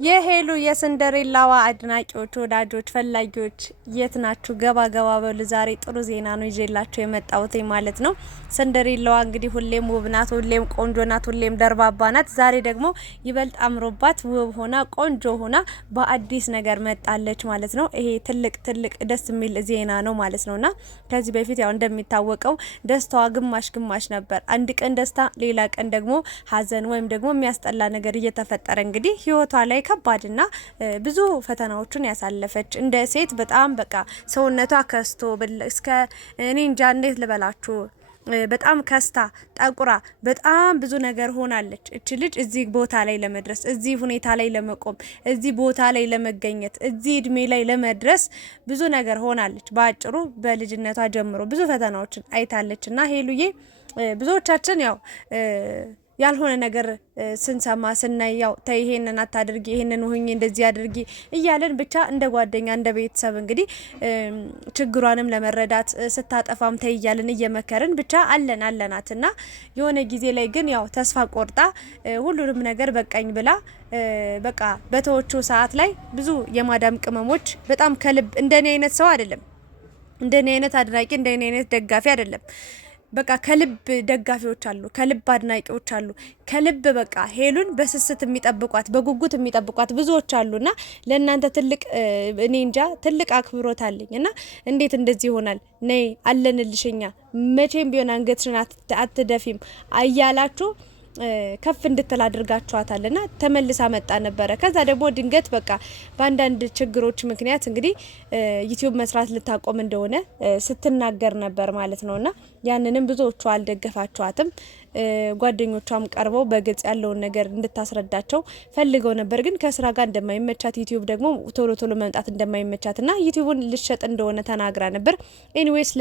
የሄሉ የሰንደሬላዋ አድናቂዎች ወዳጆች ፈላጊዎች የት ናችሁ? ገባ ገባ በሉ። ዛሬ ጥሩ ዜና ነው ይዤላችሁ የመጣሁት ማለት ነው። ሰንደሬላዋ እንግዲህ ሁሌም ውብ ናት፣ ሁሌም ቆንጆ ናት፣ ሁሌም ደርባባ ናት። ዛሬ ደግሞ ይበልጥ አምሮባት ውብ ሆና ቆንጆ ሆና በአዲስ ነገር መጣለች ማለት ነው። ይሄ ትልቅ ደስ የሚል ዜና ነው ማለት ነውና ከዚህ በፊት ያው እንደሚታወቀው ደስታዋ ግማሽ ግማሽ ነበር። አንድ ቀን ደስታ፣ ሌላ ቀን ደግሞ ሀዘን ወይም ደግሞ የሚያስጠላ ነገር እየተፈጠረ እንግዲህ ህይወቷ ላይ ከባድና ብዙ ፈተናዎችን ያሳለፈች እንደ ሴት በጣም በቃ ሰውነቷ ከስቶ እስከ እኔ እንጃ እንዴት ልበላችሁ በጣም ከስታ ጠቁራ በጣም ብዙ ነገር ሆናለች። እቺ ልጅ እዚህ ቦታ ላይ ለመድረስ እዚህ ሁኔታ ላይ ለመቆም እዚህ ቦታ ላይ ለመገኘት እዚህ እድሜ ላይ ለመድረስ ብዙ ነገር ሆናለች። በአጭሩ በልጅነቷ ጀምሮ ብዙ ፈተናዎችን አይታለችና ሄሉዬ ብዙዎቻችን ያው ያልሆነ ነገር ስንሰማ ስናይ ያው ተይ ይሄንን አታድርጊ ይሄንን ሁኚ እንደዚህ አድርጊ እያለን ብቻ እንደ ጓደኛ እንደ ቤተሰብ እንግዲህ ችግሯንም ለመረዳት ስታጠፋም ተይ እያለን እየመከርን ብቻ አለናትና የሆነ ጊዜ ላይ ግን ያው ተስፋ ቆርጣ ሁሉንም ነገር በቃኝ ብላ በቃ በተወቹ ሰዓት ላይ ብዙ የማዳም ቅመሞች በጣም ከልብ እንደኔ አይነት ሰው አይደለም፣ እንደኔ አይነት አድናቂ እንደኔ አይነት ደጋፊ አይደለም። በቃ ከልብ ደጋፊዎች አሉ፣ ከልብ አድናቂዎች አሉ፣ ከልብ በቃ ሄሉን በስስት የሚጠብቋት በጉጉት የሚጠብቋት ብዙዎች አሉና ለእናንተ ትልቅ እኔ እንጃ ትልቅ አክብሮት አለኝ እና እንዴት እንደዚህ ይሆናል? ነይ አለንልሽኛ መቼም ቢሆን አንገትሽን አትደፊም እያላችሁ ከፍ እንድትል አድርጋችኋታልና ተመልሳ መጣ ነበረ። ከዛ ደግሞ ድንገት በቃ በአንዳንድ ችግሮች ምክንያት እንግዲህ ዩቲዩብ መስራት ልታቆም እንደሆነ ስትናገር ነበር ማለት ነውና ያንንም ብዙዎቹ አልደገፋችኋትም። ጓደኞቿም ቀርበው በግልጽ ያለውን ነገር እንድታስረዳቸው ፈልገው ነበር። ግን ከስራ ጋር እንደማይመቻት ዩቲዩብ ደግሞ ቶሎ መምጣት እንደማይመቻትና ዩቲዩብን ልሸጥ እንደሆነ ተናግራ ነበር። ኤኒዌይስ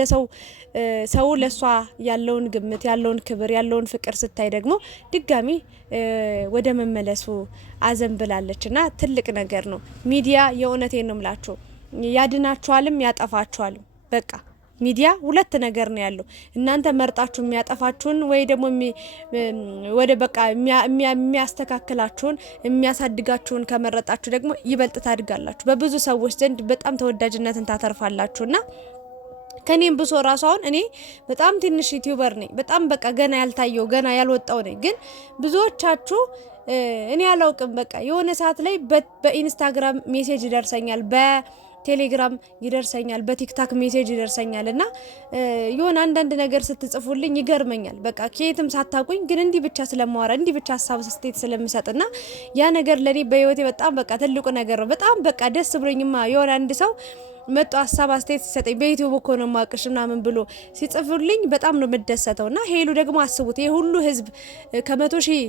ሰው ለሷ ያለውን ግምት ያለውን ክብር ያለውን ፍቅር ስታይ ደግሞ ድጋሚ ወደ መመለሱ አዘን ብላለችና ትልቅ ነገር ነው። ሚዲያ የእውነቴን ነው ምላችሁ ያድናችኋልም ያጠፋችኋልም። በቃ ሚዲያ ሁለት ነገር ነው ያለው። እናንተ መርጣችሁ የሚያጠፋችሁን ወይ ደግሞ ወደ በቃ የሚያስተካክላችሁን የሚያሳድጋችሁን ከመረጣችሁ ደግሞ ይበልጥ ታድጋላችሁ። በብዙ ሰዎች ዘንድ በጣም ተወዳጅነትን ታተርፋላችሁና ከኔም ብሶ ራሱ አሁን እኔ በጣም ትንሽ ዩቲዩበር ነኝ። በጣም በቃ ገና ያልታየው ገና ያልወጣው ነኝ። ግን ብዙዎቻችሁ እኔ አላውቅም በቃ የሆነ ሰዓት ላይ በኢንስታግራም ሜሴጅ ይደርሰኛል፣ በቴሌግራም ይደርሰኛል፣ በቲክታክ ሜሴጅ ይደርሰኛል እና የሆነ አንዳንድ ነገር ስትጽፉልኝ ይገርመኛል። በቃ ከየትም ሳታቁኝ ግን እንዲህ ብቻ ስለማወራ እንዲህ ብቻ ሀሳብ ስቴት ስለምሰጥና ያ ነገር ለኔ በህይወቴ በጣም በቃ ትልቁ ነገር ነው። በጣም በቃ ደስ ብሎኝማ የሆነ አንድ ሰው መጥቶ ሀሳብ አስተያየት ሲሰጠኝ በዩቲዩብ እኮ ነው ማቅሽ ምናምን ብሎ ሲጽፉልኝ በጣም ነው የምደሰተውና ሄሉ ደግሞ አስቡት ይሄ ሁሉ ህዝብ ከ100,000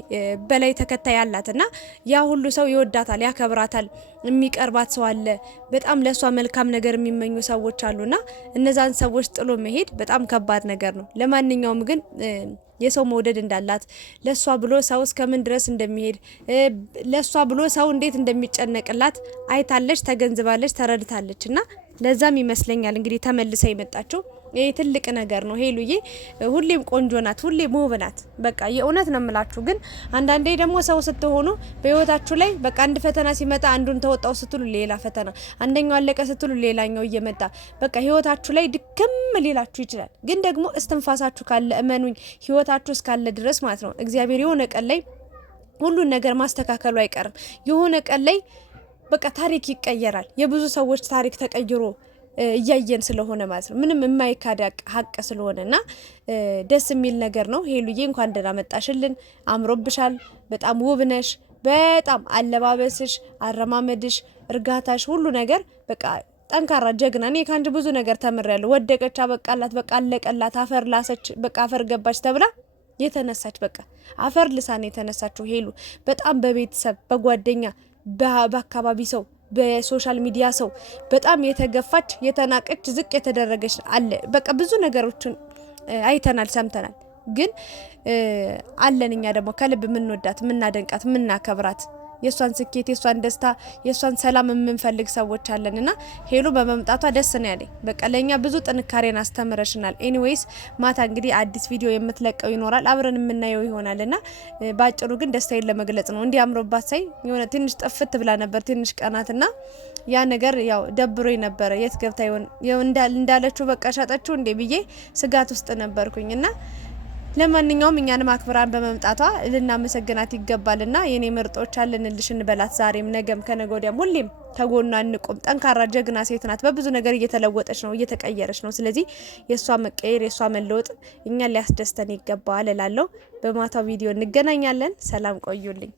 በላይ ተከታይ ያላትና ያ ሁሉ ሰው ይወዳታል፣ ያከብራታል፣ የሚቀርባት ሰው አለ፣ በጣም ለሷ መልካም ነገር የሚመኙ ሰዎች አሉና እነዛን ሰዎች ጥሎ መሄድ በጣም ከባድ ነገር ነው። ለማንኛውም ግን የሰው መውደድ እንዳላት ለሷ ብሎ ሰው እስከምን ድረስ እንደሚሄድ ለሷ ብሎ ሰው እንዴት እንደሚጨነቅላት አይታለች፣ ተገንዝባለች፣ ተረድታለችና ለዛም ይመስለኛል እንግዲህ ተመልሳ የመጣችው። ይሄ ትልቅ ነገር ነው። ሄሉዬ ሁሌም ቆንጆ ናት፣ ሁሌም ውብ ናት። በቃ የእውነት ነው የምላችሁ። ግን አንዳንዴ ደግሞ ሰው ስትሆኑ በህይወታችሁ ላይ በቃ አንድ ፈተና ሲመጣ አንዱን ተወጣው ስትሉ ሌላ ፈተና፣ አንደኛው አለቀ ስትሉ ሌላኛው እየመጣ በቃ ህይወታችሁ ላይ ድክም ሊላችሁ ይችላል። ግን ደግሞ እስትንፋሳችሁ ካለ እመኑኝ ህይወታችሁ እስካለ ድረስ ማለት ነው እግዚአብሔር የሆነ ቀን ላይ ሁሉን ነገር ማስተካከሉ አይቀርም። የሆነ ቀን ላይ በቃ ታሪክ ይቀየራል። የብዙ ሰዎች ታሪክ ተቀይሮ እያየን ስለሆነ ማለት ነው። ምንም የማይካድ ሀቅ ስለሆነና ደስ የሚል ነገር ነው። ሄሉዬ እንኳን ደህና መጣሽልን። አምሮብሻል። በጣም ውብ ነሽ። በጣም አለባበስሽ፣ አረማመድሽ፣ እርጋታሽ ሁሉ ነገር በቃ ጠንካራ ጀግና። እኔ ካንቺ ብዙ ነገር ተምሬያለሁ። ወደቀች፣ አበቃላት፣ በቃ አለቀላት፣ አፈር ላሰች፣ በቃ አፈር ገባች ተብላ የተነሳች በቃ አፈር ልሳን የተነሳችው ሄሉ በጣም በቤተሰብ በጓደኛ በአካባቢ ሰው በሶሻል ሚዲያ ሰው በጣም የተገፋች የተናቀች ዝቅ የተደረገች አለ። በቃ ብዙ ነገሮችን አይተናል ሰምተናል። ግን አለን እኛ ደግሞ ከልብ የምንወዳት የምናደንቃት የምናከብራት የሷን ስኬት፣ የሷን ደስታ፣ የሷን ሰላም የምንፈልግ ሰዎች አለንና ሄሉ በመምጣቷ ደስ ነው ያለኝ። በቃ ለኛ ብዙ ጥንካሬን አስተምረሽናል። ኤኒዌይስ ማታ እንግዲህ አዲስ ቪዲዮ የምትለቀው ይኖራል አብረን የምናየው ይሆናልና ባጭሩ ግን ደስታዬን ለመግለጽ ነው። እንዲህ አምሮባት ሳይ የሆነ ትንሽ ጥፍት ብላ ነበር ትንሽ ቀናትና ያ ነገር ያው ደብሮኝ ነበር። የት ገብታ ይሆን እንዳለችው በቃ ሻጠችው እንዴ ብዬ ስጋት ውስጥ ነበርኩኝና ለማንኛውም እኛንም አክብራን በመምጣቷ ልናመሰግናት ይገባልና የኔ ምርጦች አለንልሽ እንበላት። ዛሬም ነገም ከነገ ወዲያም ሁሌም ከጎኗ እንቆም። ጠንካራ ጀግና ሴት ናት። በብዙ ነገር እየተለወጠች ነው፣ እየተቀየረች ነው። ስለዚህ የሷ መቀየር የሷ መለወጥ እኛ ሊያስደስተን ይገባል እላለሁ። በማታው ቪዲዮ እንገናኛለን። ሰላም ቆዩልኝ።